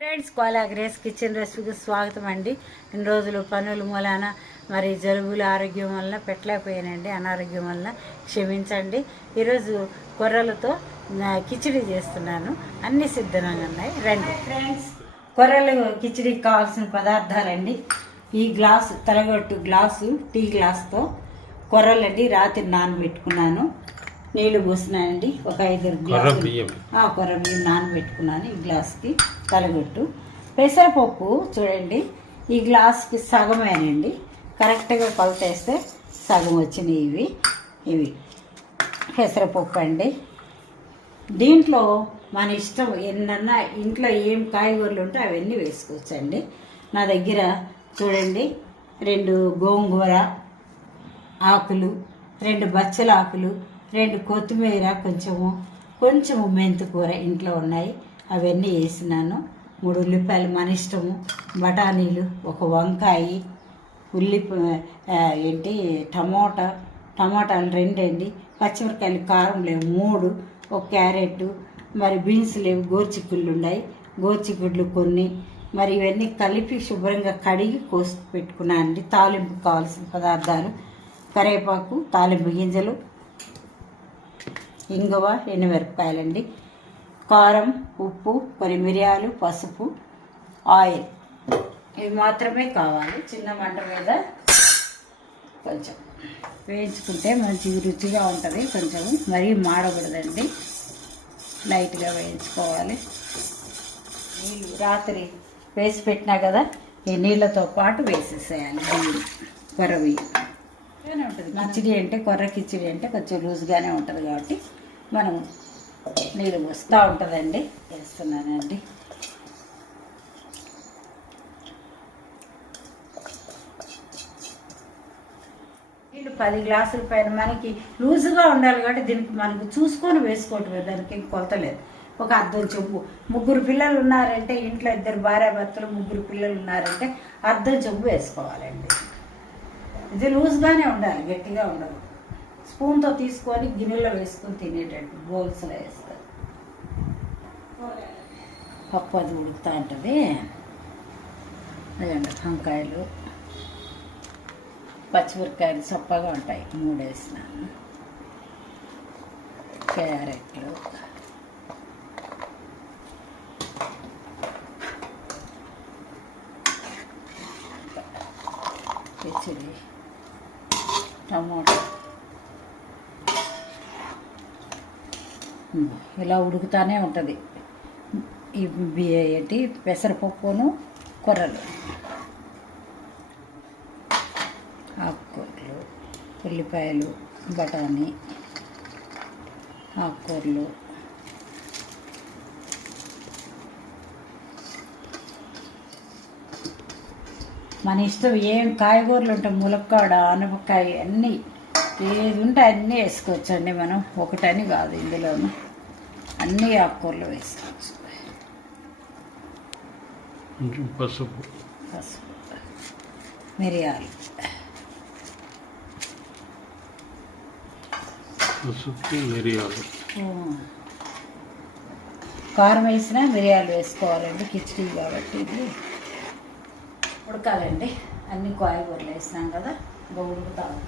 Friends, Kola grace kitchen రెసిపీకి స్వాగతం అండి. ఇన్ని రోజులు పనుల మూలాన మరి జలుబులు ఆరోగ్యం వల్ల పెట్టలేకపోయానండి. అనారోగ్యం వల్ల క్షమించండి. ఈరోజు కొర్రలతో కిచిడి చేస్తున్నాను. అన్ని సిద్ధంగా ఉన్నాయి. రండి ఫ్రెండ్స్. కొర్రలు కిచిడికి కావాల్సిన పదార్థాలండి. ఈ గ్లాసు తలగొట్టు గ్లాసు టీ గ్లాస్తో కొర్రలండి రాత్రి నానబెట్టుకున్నాను. నీళ్లు పోసినానండి. ఒక 5 గ్లాసులు కొర్ర బియ్యం నానబెట్టుకున్నాను. ఈ గ్లాస్కి తలగొట్టు పెసరపప్పు చూడండి, ఈ గ్లాస్కి సగమేనండి. కరెక్ట్గా కొలతేస్తే సగం వచ్చినాయి. ఇవి పెసరపప్పు అండి. దీంట్లో మన ఇష్టం ఎన్నన్నా ఇంట్లో ఏం కాయగూరలు ఉంటే అవన్నీ వేసుకోవచ్చండి. నా దగ్గర చూడండి 2 గోంగూర ఆకులు, 2 బచ్చల ఆకులు, 2 కొత్తిమీర, కొంచెము మెంతికూర ఇంట్లో ఉన్నాయి, అవన్నీ వేసినాను. 3 ఉల్లిపాయలు మన ఇష్టము, బఠానీలు, 1 వంకాయ, టమోటాలు 2 అండి, పచ్చిమిరకాయలు కారం లేవు 3, 1 క్యారెట్, మరి బీన్స్ లేవు, గోరుచిక్కుళ్ళు ఉన్నాయి, గోరుచిక్కుళ్ళు కొన్ని, మరి ఇవన్నీ కలిపి శుభ్రంగా కడిగి కోసి పెట్టుకున్నాను అండి. తాలింపు కావాల్సిన పదార్థాలు: కరివేపాకు, తాలింపు గింజలు, ఇంగువ, ఎండుమిరపకాయలండి, కారం, ఉప్పు, కొన్ని మిరియాలు, పసుపు, ఆయిల్, ఇవి మాత్రమే కావాలి. చిన్న మంట మీద కొంచెం వేయించుకుంటే మంచి రుచిగా ఉంటుంది. కొంచెం మరీ మాడకూడదండి, లైట్గా వేయించుకోవాలి. నీళ్ళు రాత్రి వేసి పెట్టినా కదా, ఈ నీళ్ళతో పాటు వేసేసేయాలి బియ్యం, కొర్ర బియ్యం ఉంటుంది. కిచిడి అంటే కొర్ర కిచిడి అంటే కొంచెం లూజ్గానే ఉంటుంది కాబట్టి మనం నీళ్ళు వస్తూ ఉంటుందండి. వేస్తున్నానండి. నీళ్ళు 10 గ్లాసుల పైన మనకి లూజుగా ఉండాలి కాబట్టి దీనికి మనకు చూసుకొని వేసుకోవటం, దానికి ఏం కొలతలేదు. ఒక అర్ధం చెంబు, 3 పిల్లలు ఉన్నారంటే ఇంట్లో 2 భార్యాభర్తలు 3 పిల్లలు ఉన్నారంటే అర్ధం చెంబు వేసుకోవాలండి. ఇది లూజ్గానే ఉండాలి, గట్టిగా ఉండదు. స్పూన్తో తీసుకొని గిన్నెలో వేసుకొని తినేటట్టు బౌల్స్లో వేస్తారు. పప్పు అది ఉడుకుతూ ఉంటుంది. అదండి వంకాయలు, పచ్చిమిరకాయలు చప్పగా ఉంటాయి 3 వేసినాను, క్యారెట్లు, కిచిడి, టమోటా, ఇలా ఉడుకుతానే ఉంటుంది. ఏంటి పెసరపప్పును కొర్రలు, ఆకుకూరలు, ఉల్లిపాయలు, బఠానీ, ఆకుకూరలు, మన ఇష్టం ఏం కాయగూరలు ఉంటాయి, ములక్కాడ, ఆనపకాయ, అన్నీ ఏది ఉంటే అన్నీ వేసుకోవచ్చండి. మనం ఒకటని కాదు, ఇందులోనూ అన్ని ఆకుకూరలు వేసుకోవచ్చు. పసుపు, మిరియాలు, కారం వేసినా మిరియాలు వేసుకోవాలండి. కిచిడి కాబట్టి ఇది ఉడకాలండి. అన్ని కాయగూరలు వేసినాం కదా, ఉడుకుతాము.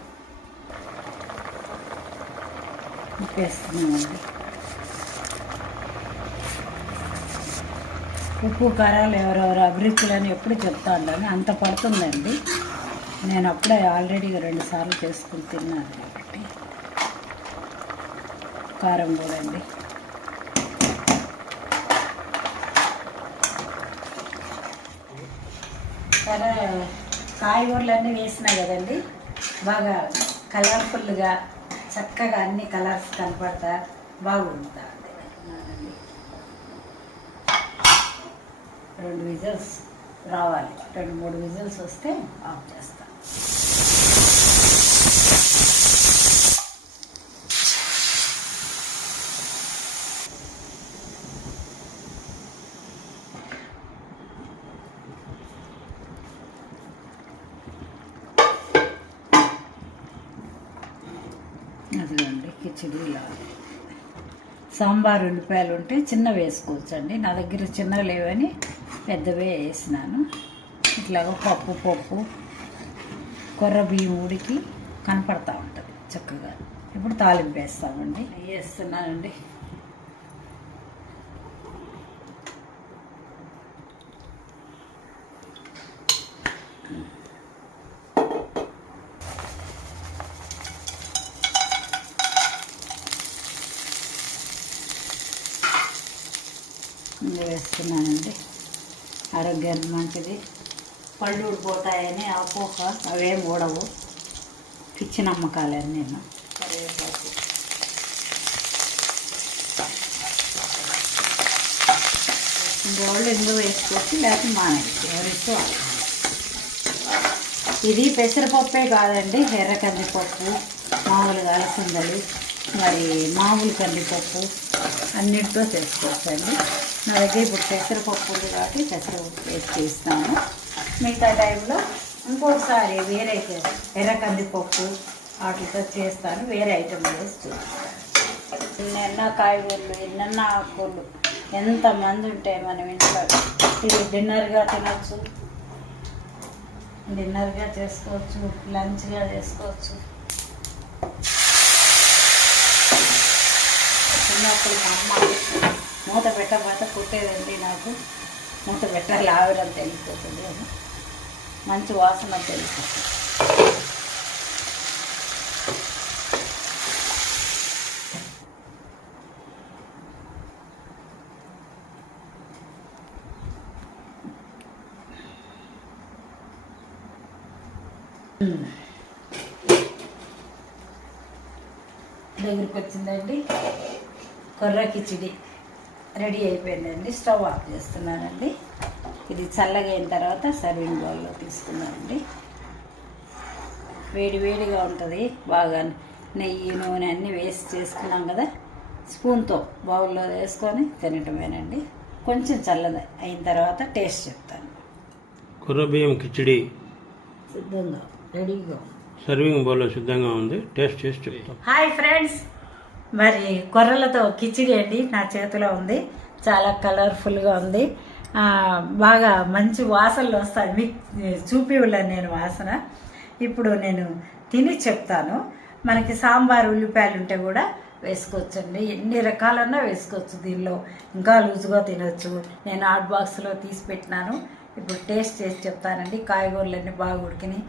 ఉప్పేస్తున్నామండి. ఉప్పు కారాలు ఎవరెవరు అభిరుచులని ఎప్పుడు చెప్తా ఉంటాను, అంత పడుతుందండి. నేను అప్పుడే ఆల్రెడీ 2 సార్లు చేసుకుని తిన్నాను కాబట్టి. కారం కూడా అండి. కాయగూరలు అన్నీ వేసినాయి కదండి, బాగా కలర్ఫుల్గా చక్కగా అన్ని కలర్స్ కనపడతా బాగుంటుంది. 2 విజిల్స్ రావాలి, 2-3 విజిల్స్ వస్తే ఆఫ్ చేస్తాను. అదిగోండి కిచిడి ఇలా. సాంబార్ ఉల్లిపాయలు ఉంటే చిన్న వేసుకోవచ్చు అండి. నా దగ్గర చిన్న లేవని పెద్దవే వేసినాను. ఇట్లాగ పప్పు కొర్ర బియ్యం ఉడికి కనపడతా ఉంటుంది చక్కగా. ఇప్పుడు తాలింపు వేస్తామండి. వేస్తున్నానండి. వేస్తున్నానండి. ఆరోగ్యానికి మంచిది. పళ్ళు ఊడిపోతాయని అపోహ, అవేం ఊడవు. పిచ్చి నమ్మకాలని నేను. కరివేపాకు గోళ్ళు ఎందుకు వేసుకోవచ్చు, లేకపోతే మానేసి ఎవరిస్తూ. ఇది పెసరపప్పే కాదండి, ఎర్ర కందిపప్పు, మామూలుగా అలసందలు, మరి మామూలు కందిపప్పు అన్నిటితో చేసుకోవచ్చండి. నా దగ్గర ఇప్పుడు పెసరపప్పు ఉంది కాబట్టి పెసరపప్పు వేసి చేస్తాను. మిగతా టైంలో ఇంకోసారి వేరే ఎర్ర కందిపప్పు వాటితో చేస్తాను, వేరే ఐటమ్ వేసి చూస్తాను. ఎన్నెన్న కాయగూరలు, ఎన్నెన్న ఆకుకూరలు ఎంతమంది ఉంటే మనం ఇంట్లో ఇది డిన్నర్గా తినచ్చు, డిన్నర్గా చేసుకోవచ్చు, లంచ్గా చేసుకోవచ్చు. చిన్నప్పుడు మా అమ్మ మూత పెట్టకపోతే పుట్టేదండి. నాకు మూత పెట్టాలి, ఆవిరంతా వెళ్ళిపోతుంది అని. మంచి వాసన తెలిసిపోతుంది. దగ్గరికి వచ్చిందండి. కొర్ర కిచిడి రెడీ అయిపోయిందండి. స్టవ్ ఆఫ్ చేస్తున్నానండి. ఇది చల్లగా అయిన తర్వాత సర్వింగ్ బౌల్లో తీసుకున్నానండి. వేడిగా ఉంటుంది. బాగా నెయ్యి నూనె అన్నీ వేసి చేసుకున్నాం కదా, స్పూన్తో బౌల్లో వేసుకొని తినటమేనండి. కొంచెం చల్లగా అయిన తర్వాత టేస్ట్ చెప్తాను. కొర్ర బియ్యం కిచిడి సిద్ధంగా రెడీగా సర్వింగ్ బౌల్లో సిద్ధంగా ఉంది. టేస్ట్ చేసి చెప్తాం. హాయ్ ఫ్రెండ్స్, మరి కొర్రలతో కిచిడి అండి నా చేతిలో ఉంది. చాలా కలర్ఫుల్గా ఉంది. బాగా మంచి వాసనలు వస్తాయి. మీకు చూపివ్వలేను నేను వాసన. ఇప్పుడు నేను తిని చెప్తాను. మనకి సాంబార్ ఉల్లిపాయలు ఉంటే కూడా వేసుకోవచ్చండి. ఎన్ని రకాలన్నా వేసుకోవచ్చు. దీనిలో ఇంకా లూజుగా తినవచ్చు. నేను హాట్ బాక్స్లో తీసి పెట్టినాను. ఇప్పుడు టేస్ట్ చేసి చెప్తానండి. కాయగూరలన్నీ బాగా ఉడికినాయి.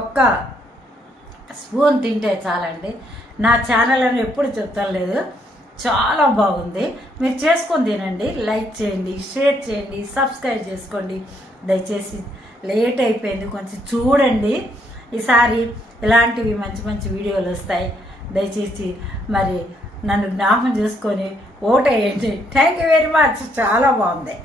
ఒక్క స్పూన్ తింటే చాలండి. నా ఛానల్ అని ఎప్పుడు చెప్తాను లేదు, చాలా బాగుంది. మీరు చేసుకొని తినండి. లైక్ చేయండి, షేర్ చేయండి, సబ్స్క్రైబ్ చేసుకోండి. దయచేసి లేట్ అయిపోయింది, కొంచెం చూడండి. ఈసారి ఇలాంటివి మంచి మంచి వీడియోలు వస్తాయి. దయచేసి మరి నన్ను జ్ఞాపకం చేసుకొని ఓటేయండి. Thank you very much. చాలా బాగుంది.